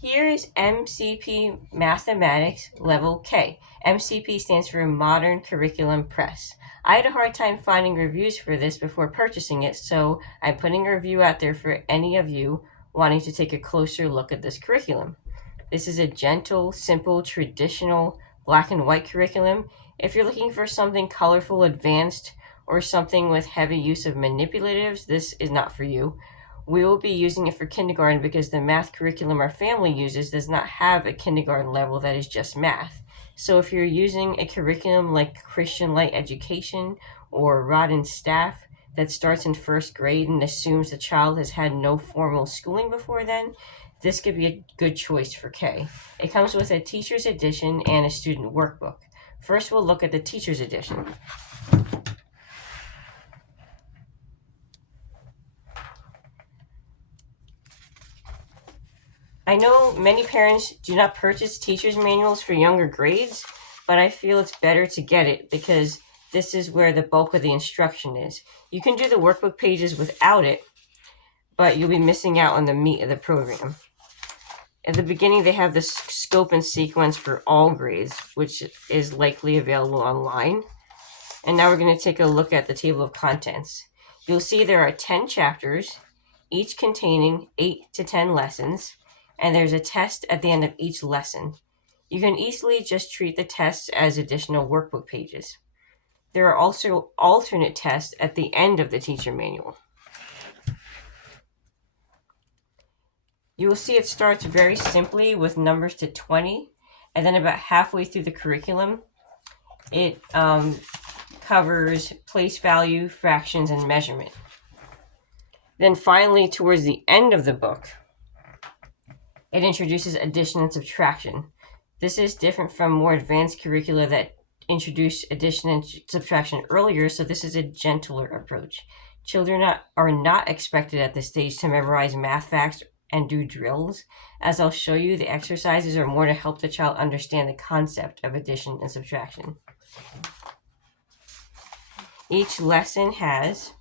Here is MCP Mathematics Level K. MCP stands for Modern Curriculum Press. I had a hard time finding reviews for this before purchasing it, so I'm putting a review out there for any of you wanting to take a closer look at this curriculum. This is a gentle, simple, traditional black and white curriculum. If you're looking for something colorful, advanced, or something with heavy use of manipulatives, this is not for you. We will be using it for kindergarten because the math curriculum our family uses does not have a kindergarten level that is just math. So if you're using a curriculum like Christian Light Education or Rod and Staff that starts in first grade and assumes the child has had no formal schooling before then, this could be a good choice for K. It comes with a teacher's edition and a student workbook. First, we'll look at the teacher's edition. I know many parents do not purchase teacher's manuals for younger grades, but I feel it's better to get it because this is where the bulk of the instruction is. You can do the workbook pages without it, but you'll be missing out on the meat of the program. At the beginning, they have the scope and sequence for all grades, which is likely available online. And now we're going to take a look at the table of contents. You'll see there are 10 chapters, each containing 8 to 10 lessons, and there's a test at the end of each lesson. You can easily just treat the tests as additional workbook pages. There are also alternate tests at the end of the teacher manual. You will see it starts very simply with numbers to 20, and then about halfway through the curriculum, it covers place value, fractions, and measurement. Then finally, towards the end of the book, it introduces addition and subtraction. This is different from more advanced curricula that introduce addition and subtraction earlier, so this is a gentler approach. Children are not expected at this stage to memorize math facts and do drills. As I'll show you, the exercises are more to help the child understand the concept of addition and subtraction. Each lesson has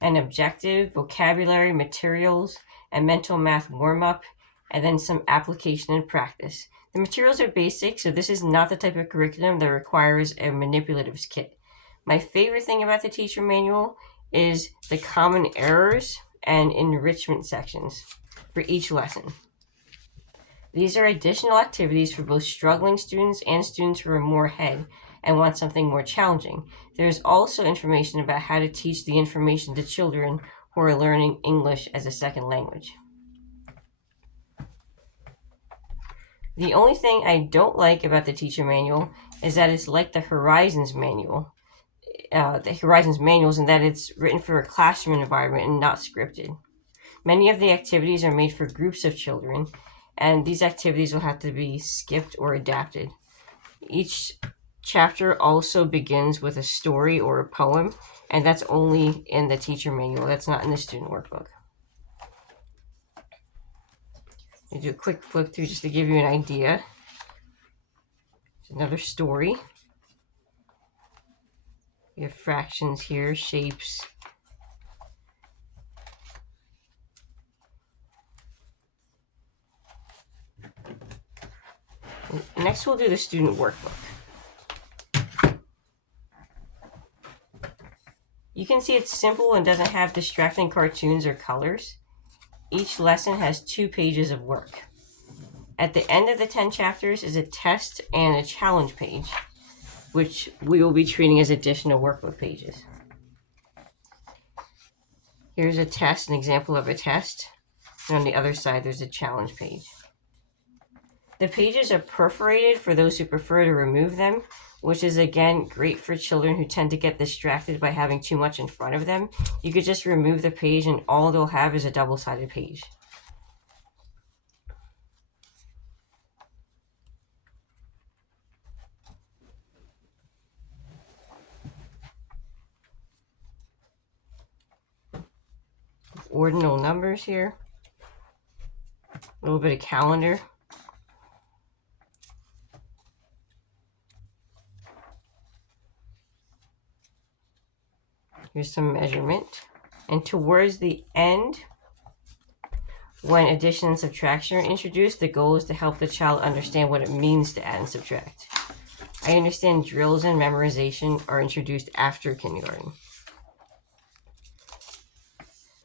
an objective, vocabulary, materials, a mental math warm-up, and then some application and practice. The materials are basic, so this is not the type of curriculum that requires a manipulatives kit. My favorite thing about the teacher manual is the common errors and enrichment sections for each lesson. These are additional activities for both struggling students and students who are more ahead and want something more challenging. There is also information about how to teach the information to children who are learning English as a second language. The only thing I don't like about the teacher manual is that it's like the Horizons manuals, and that it's written for a classroom environment and not scripted. Many of the activities are made for groups of children, and these activities will have to be skipped or adapted. Each chapter also begins with a story or a poem, and that's only in the teacher manual. That's not in the student workbook. I'll do a quick flip through just to give you an idea. There's another story. We have fractions here, shapes. Next, we'll do the student workbook. You can see it's simple and doesn't have distracting cartoons or colors. Each lesson has 2 pages of work. At the end of the 10 chapters is a test and a challenge page, which we will be treating as additional workbook pages. Here's a test, an example of a test. And on the other side, there's a challenge page. The pages are perforated for those who prefer to remove them, which is again great for children who tend to get distracted by having too much in front of them. You could just remove the page and all they'll have is a double-sided page. Ordinal numbers here. A little bit of calendar. Here's some measurement. And towards the end When addition and subtraction are introduced, the goal is to help the child understand what it means to add and subtract. I understand drills and memorization are introduced after kindergarten.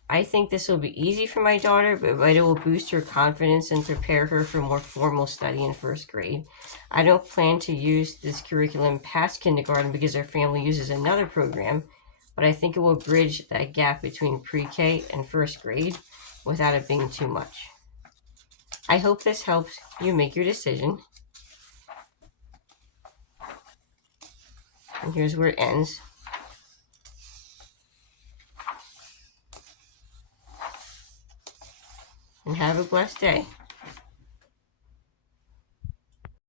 I think this will be easy for my daughter, but it will boost her confidence and prepare her for more formal study in first grade. I don't plan to use this curriculum past kindergarten because our family uses another program, but I think it will bridge that gap between pre-K and first grade without it being too much. I hope this helps you make your decision. And here's where it ends. And have a blessed day.